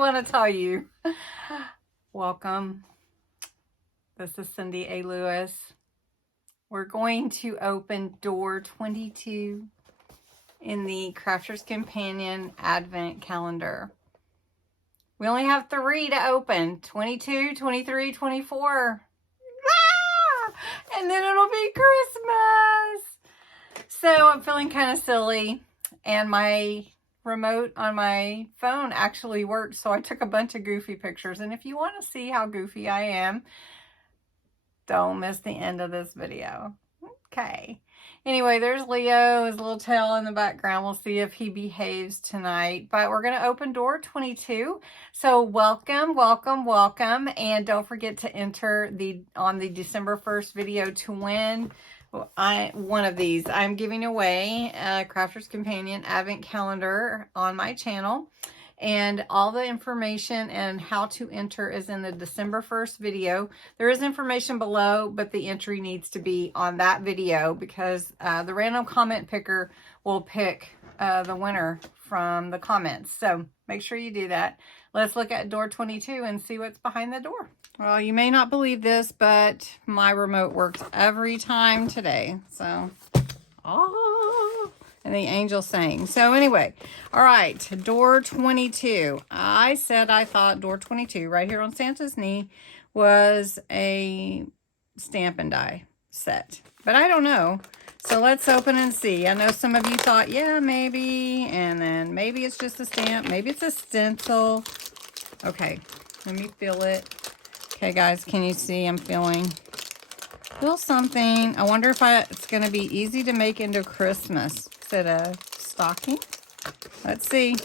want to tell you. Welcome. This is Cindy A. Lewis. We're going to open door 22 in the Crafter's Companion Advent Calendar. We only have 3 to open, 22, 23, 24. Ah! And then it'll be Christmas. So I'm feeling kind of silly, and my remote on my phone actually worked, so I took a bunch of goofy pictures. And if you want to see how goofy I am, don't miss the end of this video. Okay. Anyway, there's Leo, his little tail in the background. We'll see if he behaves tonight. But we're going to open door 22. So welcome, welcome, welcome. And don't forget to enter on the December 1st video to win one of these. I'm giving away a Crafter's Companion Advent Calendar on my channel. And all the information and how to enter is in the December 1st video. There is information below, but the entry needs to be on that video because the random comment picker will pick the winner from the comments. So make sure you do that. Let's look at door 22 and see what's behind the door. Well, you may not believe this, but my remote works every time today. So, and the angel sang. So anyway, all right, door 22. I said I thought door 22 right here on Santa's knee was a stamp and die set, but I don't know. So let's open and see. I know some of you thought, yeah, maybe, and then maybe it's just a stamp, maybe it's a stencil. Okay, let me feel it. Okay, guys, can you see I'm feel something? I wonder if it's going to be easy to make into Christmas. Is it a stocking? Let's see.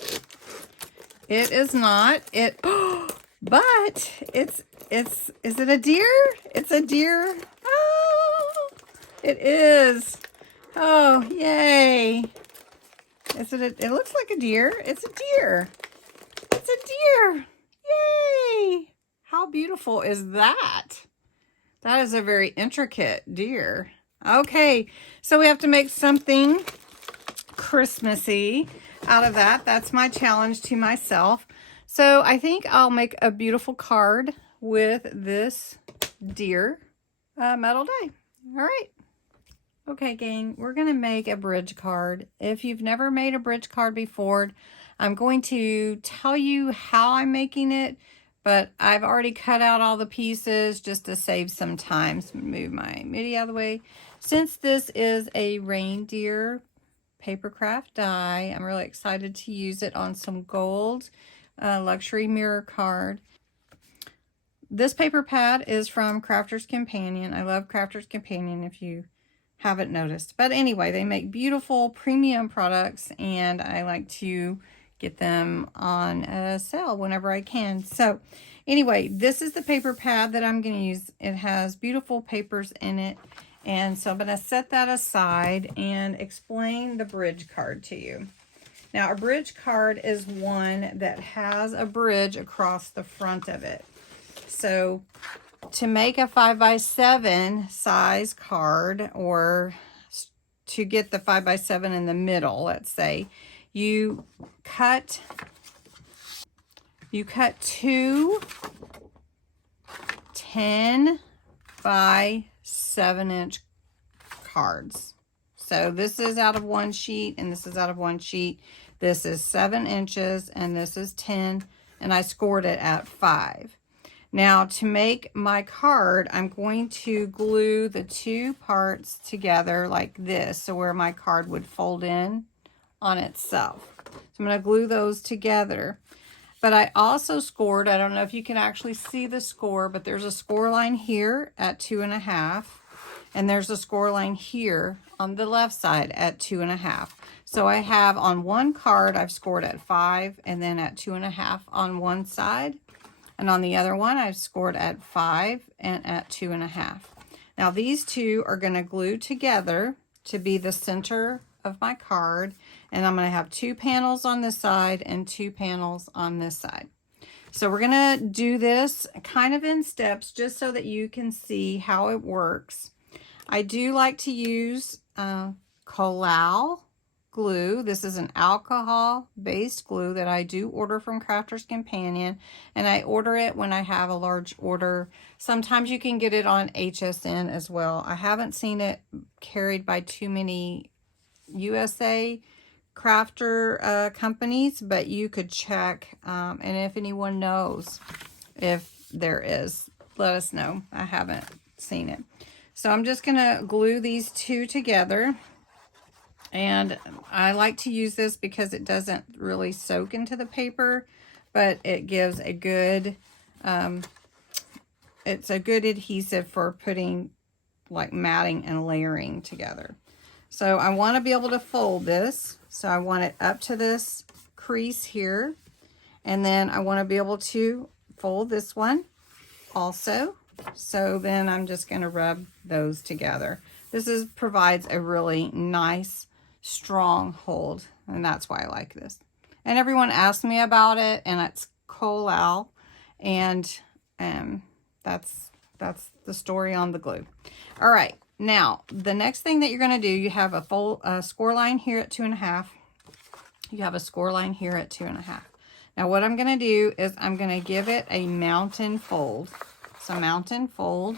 It is not. But is it a deer? It's a deer. Oh, it is. Oh, yay. It looks like a deer. It's a deer. It's a deer. Yay. How beautiful is that? That is a very intricate deer. Okay, so we have to make something Christmassy out of that. That's my challenge to myself. So I think I'll make a beautiful card with this deer metal die. All right. Okay, gang, we're going to make a bridge card. If you've never made a bridge card before, I'm going to tell you how I'm making it, but I've already cut out all the pieces just to save some time. So move my MIDI out of the way. Since this is a reindeer papercraft die, I'm really excited to use it on some gold luxury mirror card. This paper pad is from Crafter's Companion. I love Crafter's Companion if you haven't noticed. But anyway, they make beautiful premium products, and I like to get them on a sale whenever I can. So anyway, this is the paper pad that I'm going to use. It has beautiful papers in it. And so I'm going to set that aside and explain the bridge card to you. Now, a bridge card is one that has a bridge across the front of it. So to make a 5x7 size card, or to get the 5x7 in the middle, let's say, you cut 2 10 by 7-inch cards. So this is out of one sheet and this is out of one sheet. This is 7 inches and this is 10, and I scored it at 5. Now to make my card, I'm going to glue the 2 parts together like this, so where my card would fold in on itself. So I'm going to glue those together. But I also scored, I don't know if you can actually see the score, but there's a score line here at 2.5, and there's a score line here on the left side at 2.5. So I have on one card, I've scored at 5, and then at 2.5 on one side. And on the other one, I've scored at 5 and at 2.5. Now these two are going to glue together to be the center of my card. And I'm going to have 2 panels on this side and 2 panels on this side. So we're going to do this kind of in steps just so that you can see how it works. I do like to use Collall glue. This is an alcohol-based glue that I do order from Crafter's Companion, and I order it when I have a large order. Sometimes you can get it on HSN as well. I haven't seen it carried by too many USA crafter companies, but you could check, and if anyone knows if there is, let us know. I haven't seen it. So I'm just going to glue these two together. And I like to use this because it doesn't really soak into the paper, but it gives a good, it's a good adhesive for putting like matting and layering together. So I want to be able to fold this. So I want it up to this crease here. And then I want to be able to fold this one also. So then I'm just going to rub those together. This provides a really nice strong hold, and that's why I like this. And everyone asked me about it, and it's Collall, and that's the story on the glue. All right, now the next thing that you're going to do, you have a score line here at 2.5. You have a score line here at 2.5. Now what I'm going to do is I'm going to give it a mountain fold. So mountain fold,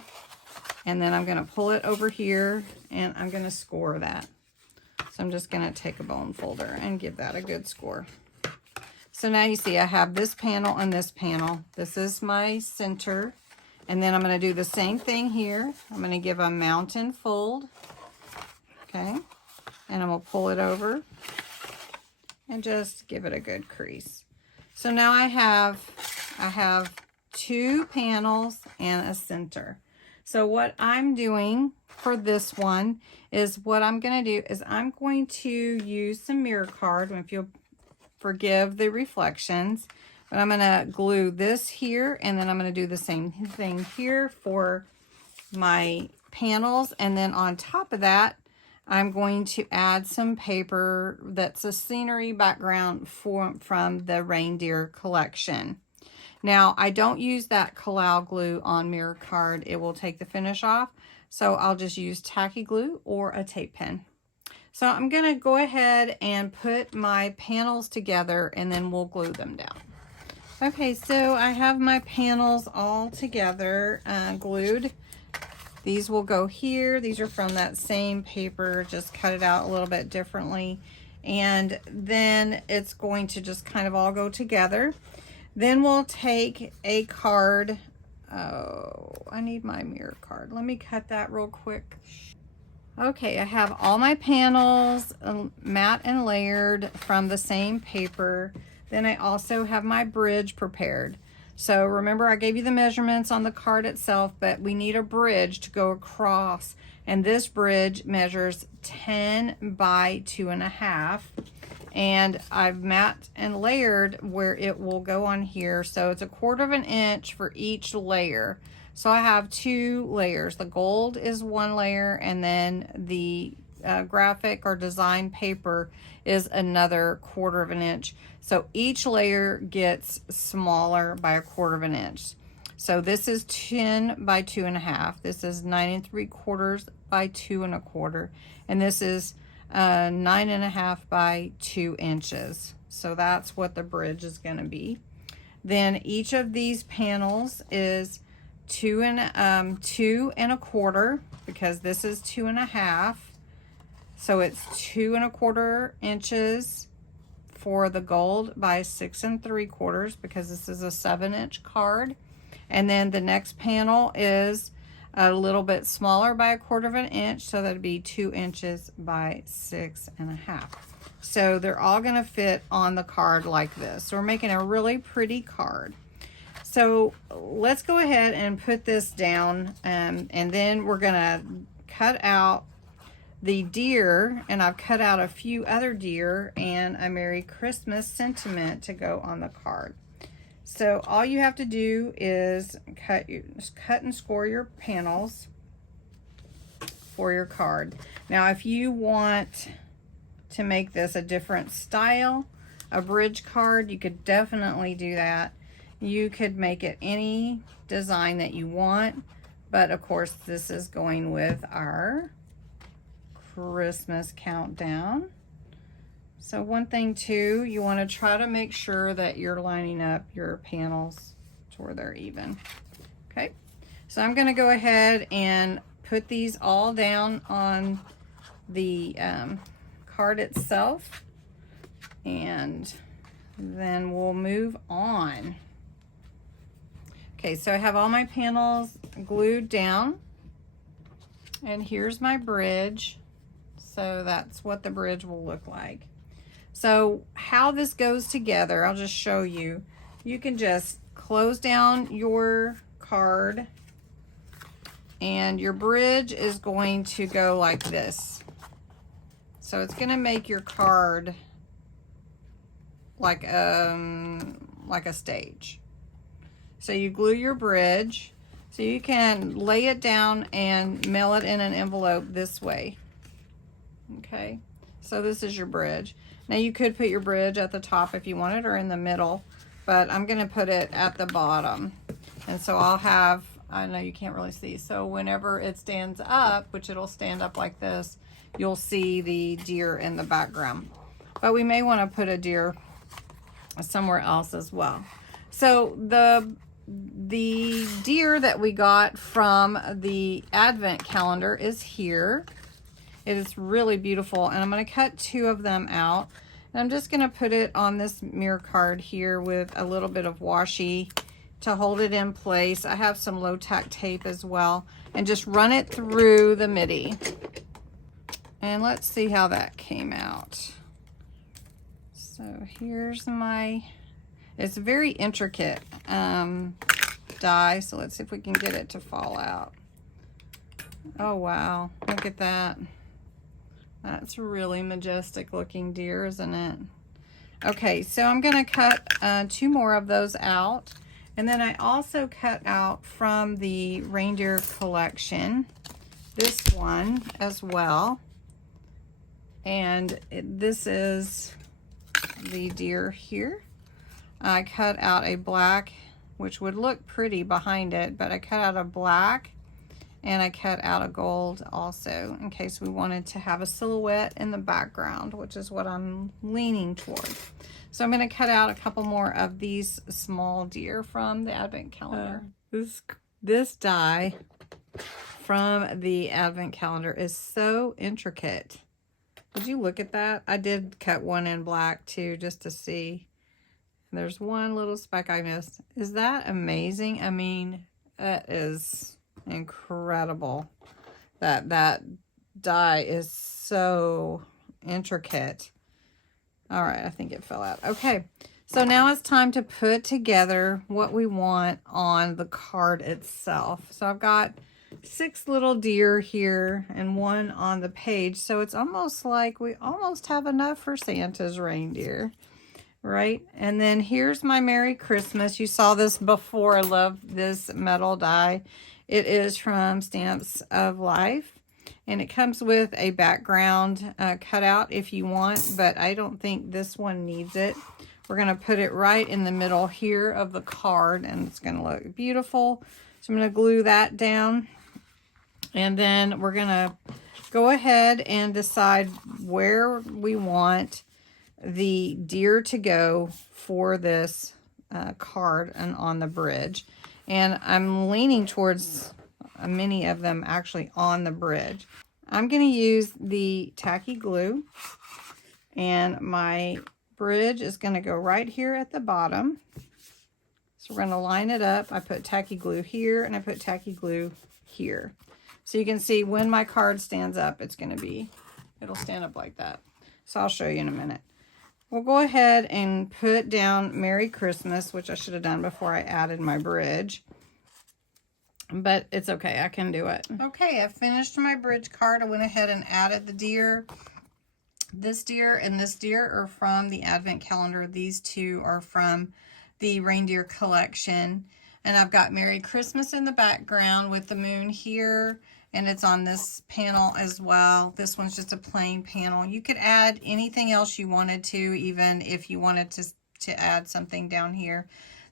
and then I'm going to pull it over here, and I'm going to score that. So I'm just going to take a bone folder and give that a good score. So now you see I have this panel and this panel. This is my center. And then I'm going to do the same thing here. I'm going to give a mountain fold. Okay. And I'm going to pull it over and just give it a good crease. So now I have two panels and a center. So what I'm doing for this one is what I'm going to do is I'm going to use some mirror card, if you'll forgive the reflections, but I'm going to glue this here, and then I'm going to do the same thing here for my panels. And then on top of that, I'm going to add some paper that's a scenery background from the reindeer collection. Now, I don't use that Collall glue on mirror card. It will take the finish off. So I'll just use tacky glue or a tape pen. So I'm going to go ahead and put my panels together, and then we'll glue them down. Okay, so I have my panels all together glued. These will go here. These are from that same paper, just cut it out a little bit differently. And then it's going to just kind of all go together. Then we'll take a card. Oh, I need my mirror card. Let me cut that real quick. Okay, I have all my panels matte and layered from the same paper. Then I also have my bridge prepared. So remember, I gave you the measurements on the card itself, but we need a bridge to go across. And this bridge measures 10 by 2.5. And I've matte and layered where it will go on here. So it's 1/4 inch for each layer. So I have 2 layers. The gold is 1 layer, and then the graphic or design paper is another 1/4 inch. So each layer gets smaller by 1/4 inch. So this is 10 by 2.5. This is 9 3/4 by 2 1/4. And this is 9.5 by 2 inches. So that's what the bridge is going to be. Then each of these panels is 2 1/4, because this is 2.5. So it's 2 1/4 inches for the gold by 6 3/4, because this is a 7-inch card. And then the next panel is a little bit smaller by 1/4 inch, so that'd be 2 inches by 6.5. So they're all going to fit on the card like this. So we're making a really pretty card. So let's go ahead and put this down, and then we're going to cut out the deer, and I've cut out a few other deer and a Merry Christmas sentiment to go on the card. So all you have to do is cut and score your panels for your card. Now, if you want to make this a different style, a bridge card, you could definitely do that. You could make it any design that you want, but of course this is going with our Christmas countdown. So one thing too, you want to try to make sure that you're lining up your panels to where they're even. Okay, so I'm going to go ahead and put these all down on the card itself, and then we'll move on. Okay, so I have all my panels glued down, and here's my bridge. So that's what the bridge will look like. So how this goes together, I'll just show you. You can just close down your card, and your bridge is going to go like this. So it's going to make your card like a stage. So you glue your bridge, so you can lay it down and mail it in an envelope this way. Okay, so this is your bridge. Now you could put your bridge at the top if you wanted, or in the middle, but I'm going to put it at the bottom. And so I'll have, I know you can't really see, so whenever it stands up, which it'll stand up like this, you'll see the deer in the background. But we may want to put a deer somewhere else as well. So the deer that we got from the advent calendar is here. It is really beautiful, and I'm going to cut 2 of them out. And I'm just going to put it on this mirror card here with a little bit of washi to hold it in place. I have some low tack tape as well, and just run it through the MIDI. And let's see how that came out. So here's my, it's very intricate die, so let's see if we can get it to fall out. Oh wow, look at that. That's a really majestic looking deer, isn't it? Okay, so I'm going to cut 2 more of those out. And then I also cut out from the reindeer collection this one as well. And this is the deer here. I cut out a black, which would look pretty behind it, but I cut out a black, and I cut out a gold also, in case we wanted to have a silhouette in the background, which is what I'm leaning toward. So I'm going to cut out a couple more of these small deer from the advent calendar. This die from the advent calendar is so intricate. Did you look at that? I did cut one in black too, just to see. There's one little speck I missed. Is that amazing? I mean, that is incredible. That die is so intricate. All right, I think it fell out. Okay, so now it's time to put together what we want on the card itself. So I've got 6 little deer here and 1 on the page. So it's almost like we almost have enough for Santa's reindeer, right? And then here's my Merry Christmas. You saw this before. I love this metal die. It is from Stamps of Life, and it comes with a background cutout if you want, but I don't think this one needs it. We're going to put it right in the middle here of the card, and it's going to look beautiful. So I'm going to glue that down, and then we're going to go ahead and decide where we want the deer to go for this card and on the bridge. And I'm leaning towards many of them actually on the bridge. I'm going to use the tacky glue, and my bridge is going to go right here at the bottom. So we're going to line it up. I put tacky glue here, and I put tacky glue here. So you can see when my card stands up, it'll stand up like that. So I'll show you in a minute. We'll go ahead and put down Merry Christmas, which I should have done before I added my bridge. But it's okay, I can do it. Okay, I finished my bridge card. I went ahead and added the deer. This deer and this deer are from the advent calendar. These 2 are from the reindeer collection. And I've got Merry Christmas in the background with the moon here. And it's on this panel as well. This one's just a plain panel. You could add anything else you wanted to, even if you wanted to add something down here.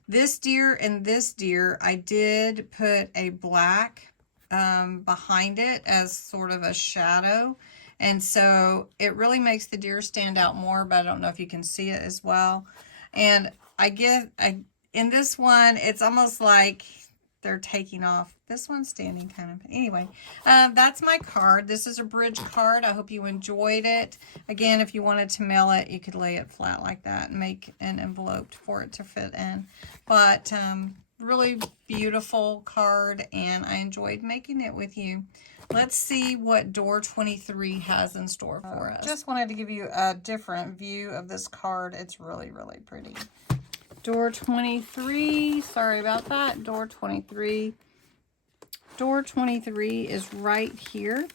This deer and this deer, I did put a black behind it as sort of a shadow. And so it really makes the deer stand out more, but I don't know if you can see it as well. And in this one, it's almost like they're taking off. This one's standing kind of. Anyway, that's my card. This is a bridge card. I hope you enjoyed it. Again, if you wanted to mail it, you could lay it flat like that and make an envelope for it to fit in. But really beautiful card, and I enjoyed making it with you. Let's see what door 23 has in store for us. Just wanted to give you a different view of this card. It's really, really pretty. Door 23, sorry about that. Door 23. Door 23 is right here.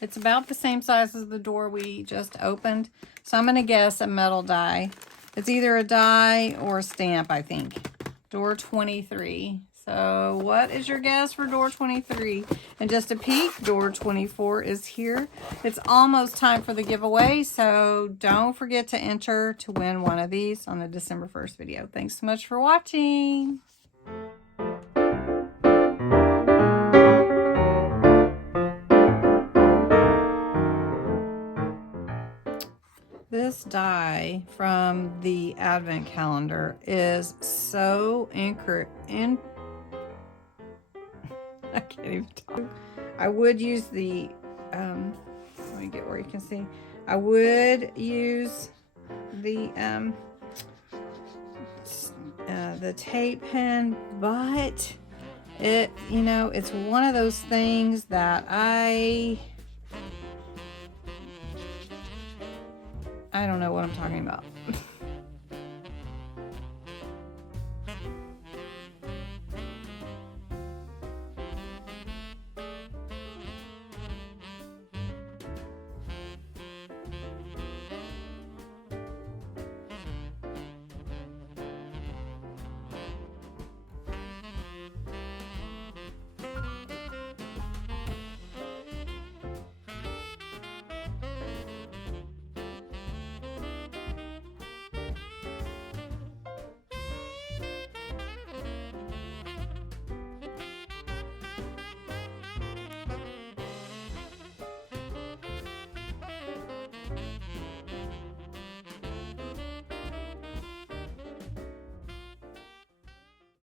It's about the same size as the door we just opened. So I'm going to guess a metal die. It's either a die or a stamp, I think. Door 23. So what is your guess for door 23? And just a peek, door 24 is here. It's almost time for the giveaway, so don't forget to enter to win one of these on the December 1st video. Thanks so much for watching. This die from the advent calendar is so I can't even talk. I would use the, let me get where you can see. I would use the tape pen, but it, you know, it's one of those things that I don't know what I'm talking about.